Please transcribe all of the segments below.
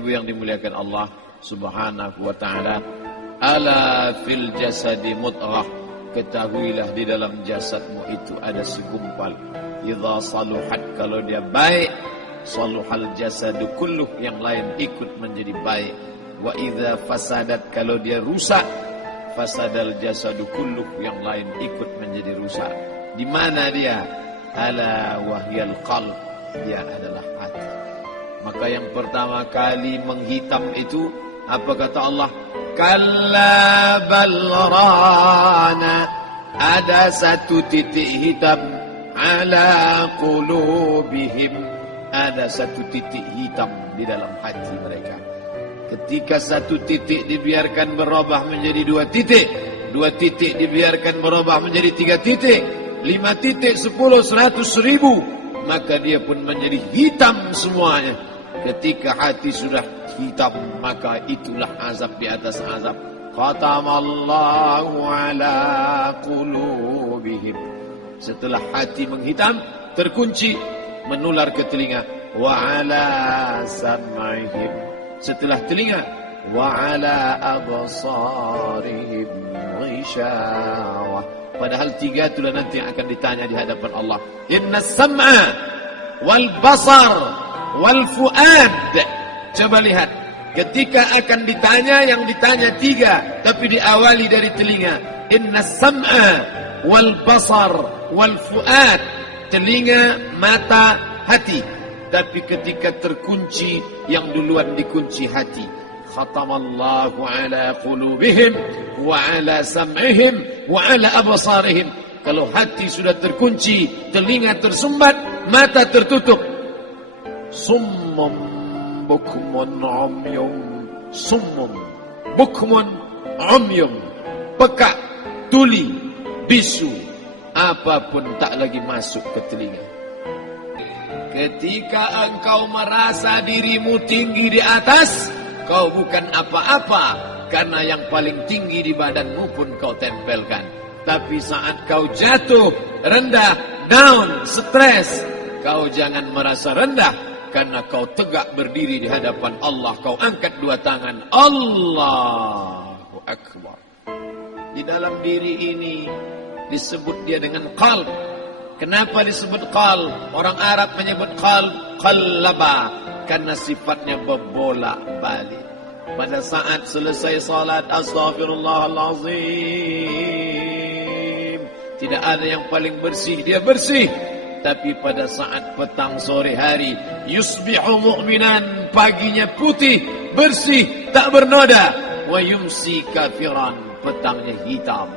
ibu yang dimuliakan Allah Subhanahu wa ta'ala, ala fil jasadi mudghah, ketahuilah di dalam jasadmu itu ada segumpal. Idza saluhat, kalau dia baik, saluhal jasadu kulluh, yang lain ikut menjadi baik. Wa idza fasadat, kalau dia rusak, fasadal jasadu kulluh, yang lain ikut menjadi rusak. Di mana dia? Ala wahyal qalb, dia adalah hati. Maka yang pertama kali menghitam itu apa kata Allah? Kalla bal rana, ada satu titik hitam, ala qulubihim, ada satu titik hitam di dalam hati mereka. Ketika satu titik dibiarkan berubah menjadi dua titik dibiarkan berubah menjadi 3 titik, 5 titik, 10, 100, 1000, maka dia pun menjadi hitam semuanya. Ketika hati sudah hitam, maka itulah azab di atas azab. Khatamallahu ala qulubihim. Setelah hati menghitam, terkunci, menular ke telinga. Wa ala sam'ihim. Setelah telinga, wa ala absarihim ghishawah. Padahal 3 itulah nanti yang akan ditanya di hadapan Allah. Inna sam'a wal basar wal fuad. Coba lihat, ketika akan ditanya, yang ditanya 3, tapi diawali dari telinga. Inna sam'a wal basar wal fuad, telinga, mata, hati. Tapi ketika terkunci, yang duluan dikunci hati. Khatamallahu ala qulubihim wa ala sam'ihim wa ala absarihim. Kalau hati sudah terkunci, telinga tersumbat, mata tertutup. Summum bukmun umyum. Summum bukmun umyum, peka, tuli, bisu, apapun tak lagi masuk ke telinga. Ketika engkau merasa dirimu tinggi di atas, kau bukan apa-apa, karena yang paling tinggi di badanmu pun kau tempelkan. Tapi saat kau jatuh, rendah, down, stres, kau jangan merasa rendah, karena kau tegak berdiri di hadapan Allah. Kau angkat 2 tangan, Allahu Akbar. Di dalam diri ini disebut dia dengan qalb. Kenapa disebut qalb? Orang Arab menyebut qalb qallaba, karena sifatnya berbolak-balik. Pada saat selesai salat, astaghfirullahalazim, tidak ada yang paling bersih, dia bersih. Tapi pada saat petang sore hari, yusbihu mu'minan, paginya putih, bersih, tak bernoda. Wa yumsi kafiran, petangnya hitam.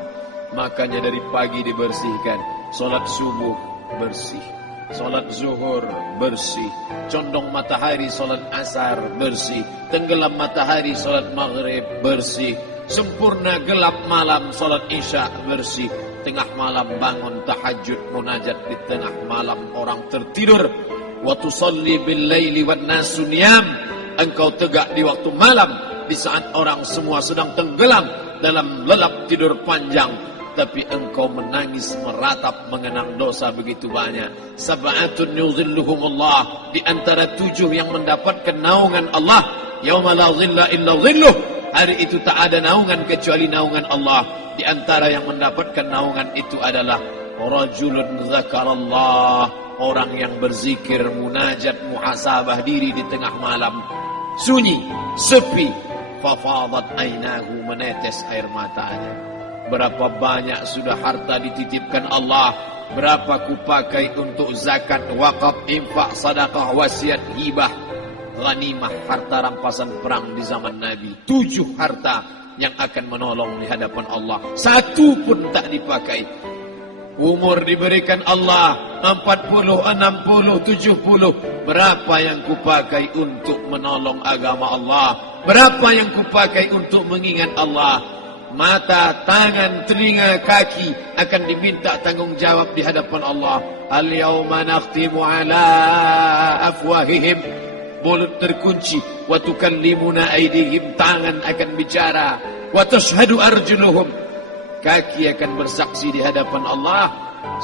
Makanya dari pagi dibersihkan. Salat subuh bersih, salat zuhur bersih, condong matahari salat asar bersih, tenggelam matahari salat maghrib bersih, sempurna gelap malam salat isya bersih, tengah malam bangun tahajud munajat, di tengah malam orang tertidur. Wa tusalli bil laili wan nasu niyam, engkau tegak di waktu malam, di saat orang semua sedang tenggelam dalam lelap tidur panjang. Tapi engkau menangis meratap mengenang dosa begitu banyak. Sab'atun yuzilluhumullah, di antara 7 yang mendapatkan naungan Allah. Yauma la zilla illa zilluh, hari itu tak ada naungan kecuali naungan Allah. Di antara yang mendapatkan naungan itu adalah rajulun zakarallah, orang yang berzikir, munajat, muhasabah diri di tengah malam, sunyi, sepi. Fafadat ainahu, menetes air matanya. Berapa banyak sudah harta dititipkan Allah, berapa kupakai untuk zakat, wakaf, infak, sedekah, wasiat, hibah, ghanimah, harta rampasan perang di zaman Nabi. 7 harta yang akan menolong di hadapan Allah, 1 pun tak dipakai. Umur diberikan Allah 40, 60, 70. Berapa yang kupakai untuk menolong agama Allah? Berapa yang kupakai untuk mengingat Allah? Mata, tangan, telinga, kaki akan diminta tanggung jawab di hadapan Allah. Al-yawma nakhtimu ala afwahihim, mulut terkunci. Wa tukallimuna aydihim, tangan akan bicara. Wa tashhadu arjuluhum, kaki akan bersaksi di hadapan Allah.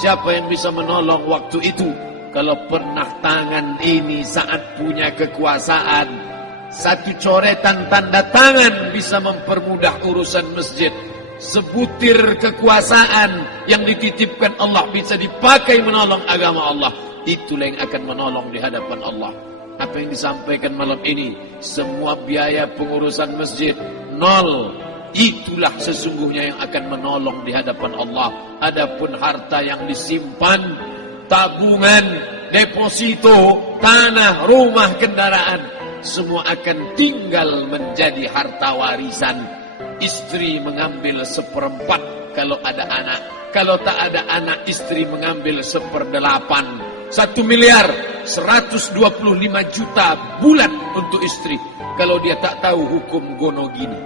Siapa yang bisa menolong waktu itu? Kalau pernah tangan ini saat punya kekuasaan Satu coretan tanda tangan bisa mempermudah urusan masjid. Sebutir kekuasaan yang dititipkan Allah bisa dipakai menolong agama Allah. Itulah yang akan menolong di hadapan Allah. Apa yang disampaikan malam ini, semua biaya pengurusan masjid nol. Itulah sesungguhnya yang akan menolong di hadapan Allah. Adapun harta yang disimpan, tabungan, deposito, tanah, rumah, kendaraan, semua akan tinggal menjadi harta warisan. Istri mengambil 1/4 kalau ada anak. Kalau tak ada anak, istri mengambil 1/8. 1 miliar 125 juta bulan untuk istri. Kalau dia tak tahu hukum gono gini.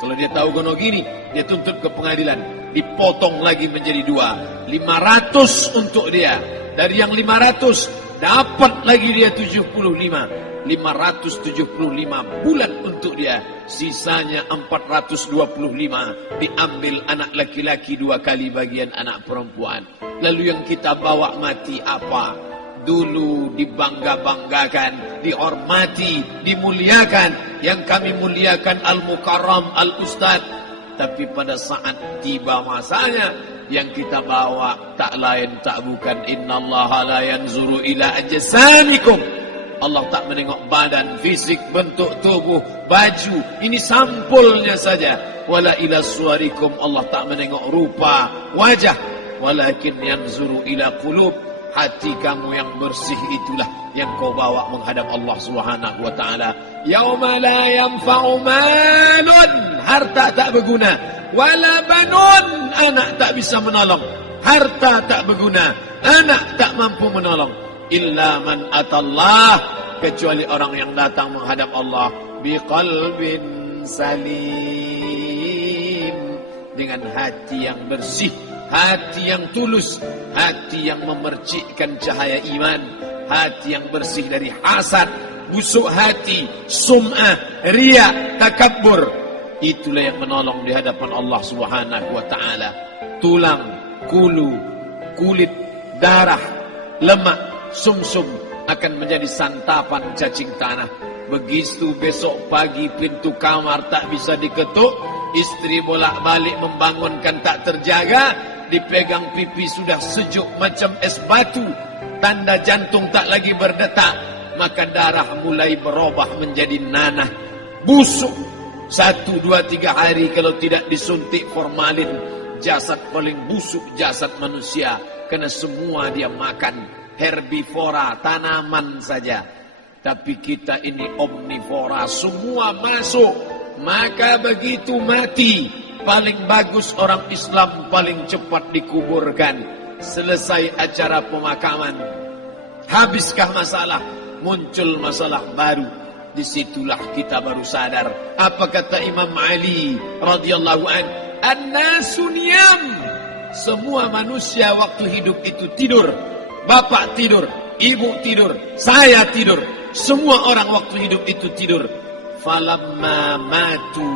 Kalau dia tahu gono gini, dia tuntut ke pengadilan. Dipotong lagi menjadi 2. 500 untuk dia. Dari yang 500, dapat lagi dia 75. 575 bulan untuk dia. Sisanya 425 diambil anak laki-laki 2 kali bagian anak perempuan. Lalu yang kita bawa mati apa? Dulu dibangga-banggakan, dihormati, dimuliakan. Yang kami muliakan Al-Mukarram, Al-Ustadz. Tapi pada saat tiba masanya, yang kita bawa tak lain tak bukan innallaha la yanzuru ila ajsamikum. Allah tak menengok badan, fisik, bentuk tubuh, baju. Ini sampulnya saja. Wala ila suwarikum. Allah tak menengok rupa, wajah. Walakin yanzuru ila qulub. Hati kamu yang bersih itulah yang kau bawa menghadap Allah Subhanahu wa taala. Yauma la yanfa'u malun, harta tak berguna, wala banun, anak tak bisa menolong. Harta tak berguna, anak tak mampu menolong. Illa man atallah, kecuali orang yang datang menghadap Allah biqalbin salim, dengan hati yang bersih, hati yang tulus, hati yang memercikkan cahaya iman, hati yang bersih dari hasad, busuk hati, sum'ah, riya, takabbur. Itulah yang menolong di hadapan Allah Subhanahu wa taala. Tulang, kulu, kulit, darah, lemak, sumsum akan menjadi santapan cacing tanah. Begitu besok pagi pintu kamar tak bisa diketuk, istri bolak-balik membangunkan tak terjaga, dipegang pipi sudah sejuk macam es batu, tanda jantung tak lagi berdetak, maka darah mulai berubah menjadi nanah, busuk. 1, 2, 3 hari kalau tidak disuntik formalin, jasad paling busuk jasad manusia, karena semua dia makan herbivora, tanaman saja. Tapi kita ini omnivora, semua masuk. Maka begitu mati, paling bagus orang Islam paling cepat dikuburkan. Selesai acara pemakaman, habiskah masalah, muncul masalah baru. Disitulah kita baru sadar. Apa kata Imam Ali radhiyallahu an? An-nasu niyam. Semua manusia waktu hidup itu tidur. Bapak tidur, ibu tidur, saya tidur. Semua orang waktu hidup itu tidur. Falamma matu,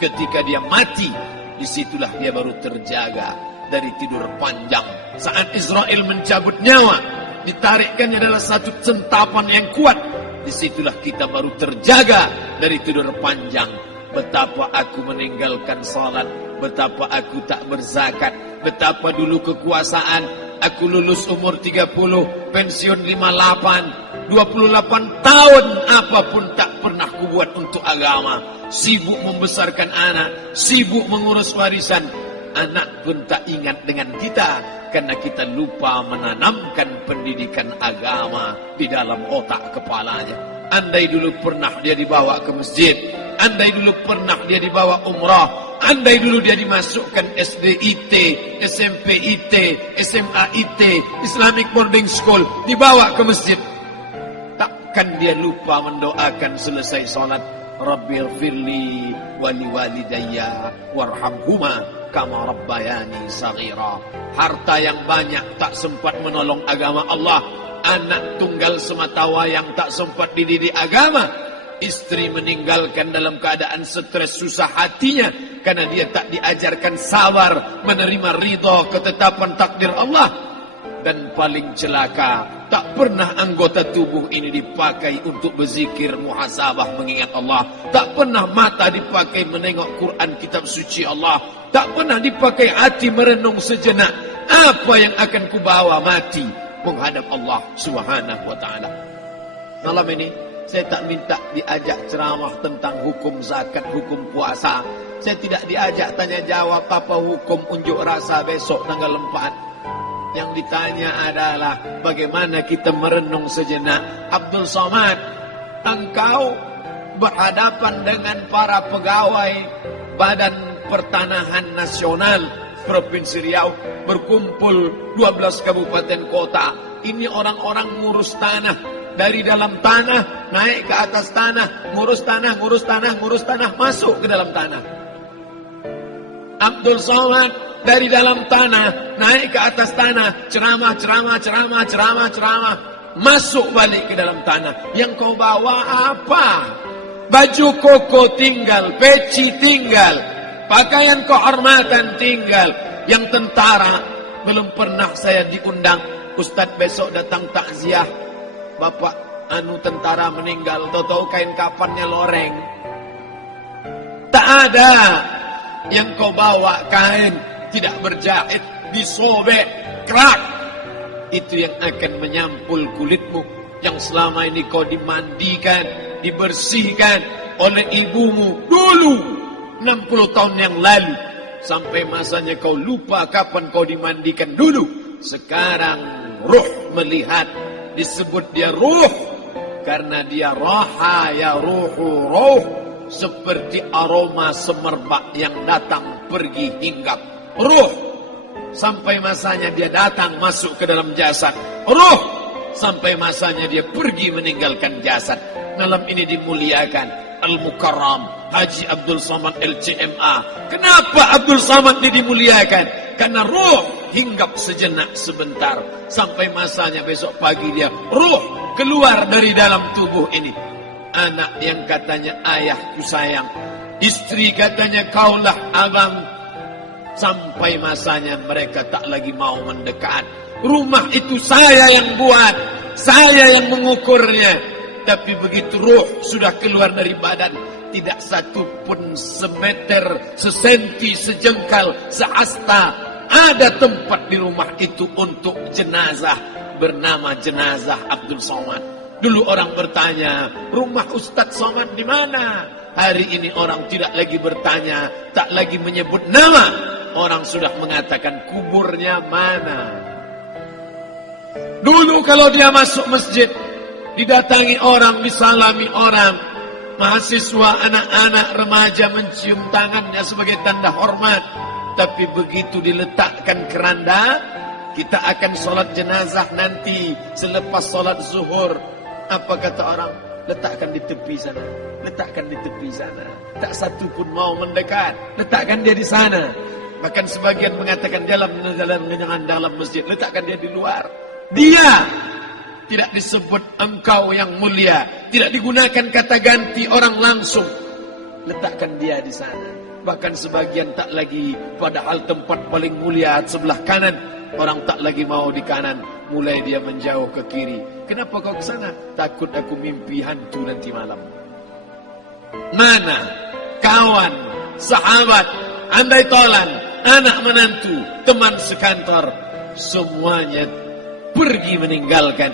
ketika dia mati, disitulah dia baru terjaga dari tidur panjang. Saat Israel mencabut nyawa, ditarikkannya adalah satu centapan yang kuat. Disitulah kita baru terjaga dari tidur panjang. Betapa aku meninggalkan salat, betapa aku tak berzakat, betapa dulu kekuasaan. Aku lulus umur 30, pensiun 58, 28 tahun apapun tak pernah kubuat untuk agama. Sibuk membesarkan anak, sibuk mengurus warisan. Anak pun tak ingat dengan kita, karena kita lupa menanamkan pendidikan agama di dalam otak kepalanya. Andai dulu pernah dia dibawa ke masjid, andai dulu pernah dia dibawa umrah, andai dulu dia dimasukkan SD IT, SMP IT, SMA IT, Islamic Boarding School, dibawa ke masjid, takkan dia lupa mendoakan selesai salat, Rabbighfirli wali walidayya warhamhuma kama rabbayani saghira. Harta yang banyak tak sempat menolong agama Allah. Anak tunggal semata wayang tak sempat dididik agama. Istri meninggalkan dalam keadaan stres susah hatinya karena dia tak diajarkan sabar menerima ridha ketetapan takdir Allah. Dan paling celaka, Tak pernah anggota tubuh ini dipakai untuk berzikir, muhasabah, mengingat Allah. Tak pernah mata dipakai menengok Quran, kitab suci Allah. Tak pernah dipakai hati merenung sejenak. Apa yang akan kubawa mati menghadap Allah Subhanahu wa ta'ala. Malam ini saya tak minta diajak ceramah tentang hukum zakat, hukum puasa. Saya tidak diajak tanya jawab apa hukum unjuk rasa besok tanggal 4. Yang ditanya adalah bagaimana kita merenung sejenak. Abdul Somad, engkau berhadapan dengan para pegawai Badan Pertanahan Nasional Provinsi Riau, berkumpul 12 kabupaten kota. Ini orang-orang ngurus tanah, dari dalam tanah naik ke atas tanah, ngurus tanah, ngurus tanah, ngurus tanah, masuk ke dalam tanah. Abdul Somad dari dalam tanah naik ke atas tanah, ceramah, masuk balik ke dalam tanah. Yang kau bawa apa? Baju koko tinggal, peci tinggal, pakaian kehormatan tinggal. Yang tentara belum pernah saya diundang. Ustadz besok datang takziah, bapak tentara meninggal, tahu-tahu kain kafannya loreng. Tak ada. Yang kau bawa kain tidak berjahit, disobek, kerak. Itu yang akan menyampul kulitmu, yang selama ini kau dimandikan, dibersihkan oleh ibumu dulu 60 tahun yang lalu. Sampai masanya kau lupa kapan kau dimandikan dulu. Sekarang ruh melihat, disebut dia ruh karena dia raha ya ruhu ruh, seperti aroma semerbak yang datang pergi hinggap. Ruh sampai masanya dia datang masuk ke dalam jasad. Ruh sampai masanya dia pergi meninggalkan jasad. Malam ini dimuliakan Al-Mukarram Haji Abdul Somad LCMA. Kenapa Abdul Somad ini dimuliakan? Karena ruh hinggap sejenak sebentar, sampai masanya besok pagi dia ruh keluar dari dalam tubuh ini. Anak yang katanya ayahku sayang, istri katanya kaulah abang, sampai masanya mereka tak lagi mau mendekat. Rumah itu saya yang buat, saya yang mengukurnya. Tapi begitu ruh sudah keluar dari badan, tidak satu pun semeter, sesenti, sejengkal, sehasta ada tempat di rumah itu untuk jenazah bernama jenazah Abdul Somad. Dulu orang bertanya, rumah Ustadz Somad di mana? Hari ini orang tidak lagi bertanya, tak lagi menyebut nama. Orang sudah mengatakan kuburnya mana. Dulu kalau dia masuk masjid, didatangi orang, disalami orang, mahasiswa, anak-anak, remaja mencium tangannya sebagai tanda hormat. Tapi begitu diletakkan keranda, kita akan sholat jenazah nanti selepas sholat zuhur. Apa kata orang? Letakkan di tepi sana, letakkan di tepi sana. Tak satu pun mau mendekat, letakkan dia di sana. Bahkan sebagian mengatakan dalam masjid, letakkan dia di luar. Dia tidak disebut engkau yang mulia, tidak digunakan kata ganti orang langsung. Letakkan dia di sana. Bahkan sebagian tak lagi, padahal tempat paling mulia sebelah kanan, orang tak lagi mau di kanan, mulai dia menjauh ke kiri. Kenapa kau ke sana? Takut aku mimpi hantu nanti malam. Mana kawan, sahabat, andai tolan, anak menantu, teman sekantor, semuanya pergi meninggalkan.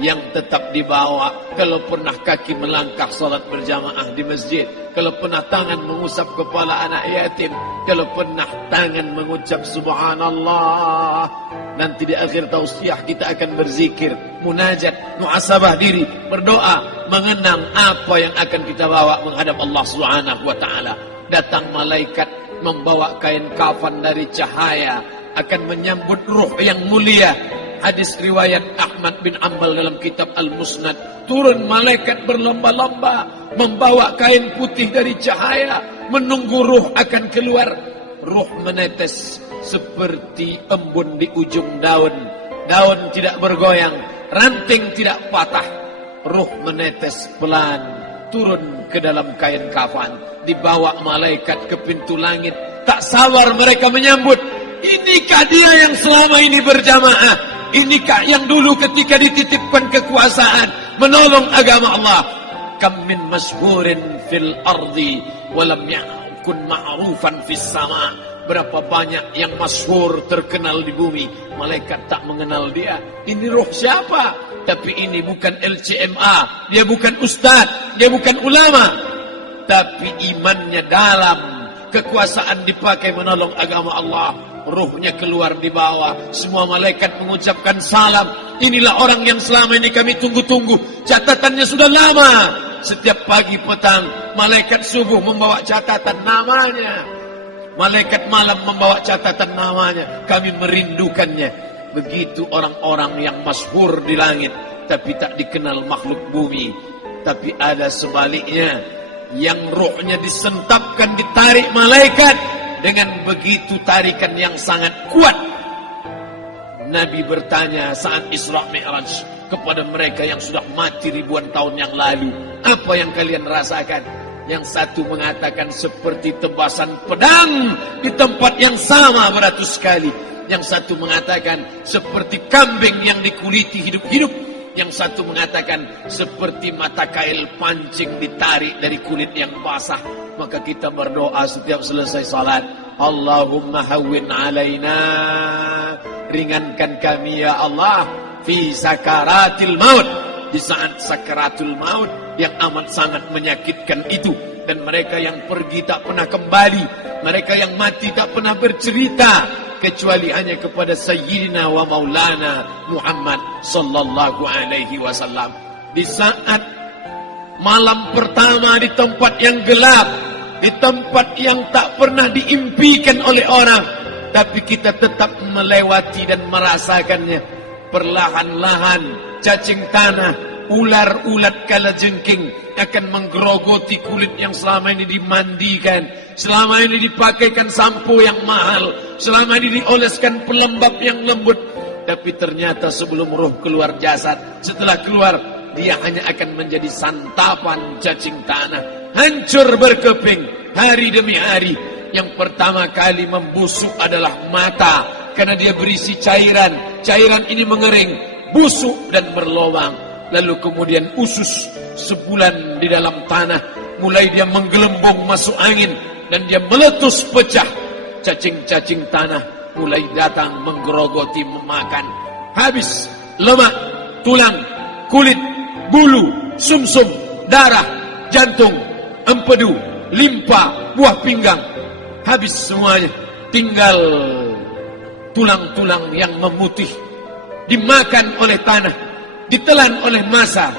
Yang tetap dibawa, kalau pernah kaki melangkah salat berjamaah di masjid, kalau pernah tangan mengusap kepala anak yatim, kalau pernah tangan mengucap subhanallah. Nanti di akhir tausiah kita akan berzikir, munajat, muhasabah diri, berdoa, mengenang apa yang akan kita bawa menghadap Allah Subhanahu wa ta'ala. Datang malaikat membawa kain kafan dari cahaya, akan menyambut ruh yang mulia. Hadis riwayat Ahmad bin Ambal dalam kitab Al-Musnad. Turun malaikat berlomba-lomba membawa kain putih dari cahaya, menunggu ruh akan keluar. Ruh menetes seperti embun di ujung daun. Daun tidak bergoyang, ranting tidak patah. Ruh menetes pelan, turun ke dalam kain kafan, dibawa malaikat ke pintu langit. Tak sabar mereka menyambut. Inikah dia yang selama ini berjamaah? Inikah yang dulu ketika dititipkan kekuasaan menolong agama Allah. Kam min masyhurin fil ardi walam yakun ma'rufan fis sama. Berapa banyak yang masyhur terkenal di bumi, malaikat tak mengenal dia. Ini roh siapa? Tapi ini bukan LCMA, dia bukan ustaz, dia bukan ulama, tapi imannya dalam. Kekuasaan dipakai menolong agama Allah, ruhnya keluar di bawah. Semua malaikat mengucapkan salam. Inilah orang yang selama ini kami tunggu-tunggu. Catatannya sudah lama. Setiap pagi petang, malaikat subuh membawa catatan namanya, malaikat malam membawa catatan namanya. Kami merindukannya. Begitu orang-orang yang masyhur di langit, tapi tak dikenal makhluk bumi. Tapi ada sebaliknya, yang rohnya disentapkan, ditarik malaikat dengan begitu tarikan yang sangat kuat. Nabi bertanya saat Isra Mi'raj kepada mereka yang sudah mati ribuan tahun yang lalu, apa yang kalian rasakan? Yang satu mengatakan seperti tebasan pedang di tempat yang sama beratus kali. Yang satu mengatakan seperti kambing yang dikuliti hidup-hidup. Yang satu mengatakan seperti mata kail pancing ditarik dari kulit yang basah. Maka kita berdoa setiap selesai salat, Allahumma hawwin alaina, ringankan kami ya Allah, fi sakaratil maut, di saat sakaratul maut yang amat sangat menyakitkan itu. Dan mereka yang pergi tak pernah kembali, mereka yang mati tak pernah bercerita, kecuali hanya kepada Sayyidina wa Maulana Muhammad sallallahu alaihi wasallam. Di saat malam pertama di tempat yang gelap, di tempat yang tak pernah diimpikan oleh orang, tapi kita tetap melewati dan merasakannya. Perlahan-lahan cacing tanah, ular-ulat kalajengking akan menggerogoti kulit yang selama ini dimandikan, selama ini dipakaikan sampo yang mahal, selama ini dioleskan pelembab yang lembut. Tapi ternyata sebelum roh keluar jasad, setelah keluar, dia hanya akan menjadi santapan cacing tanah, hancur berkeping hari demi hari. Yang pertama kali membusuk adalah mata, karena dia berisi cairan. Cairan ini mengering, busuk dan berlubang. Lalu kemudian usus sebulan di dalam tanah, mulai dia menggelembung masuk angin dan dia meletus pecah. Cacing-cacing tanah mulai datang menggerogoti, memakan. Habis lemak, tulang, kulit, bulu, sumsum, darah, jantung, empedu, limpa, buah pinggang. Habis semuanya, tinggal tulang-tulang yang memutih, dimakan oleh tanah, ditelan oleh massa.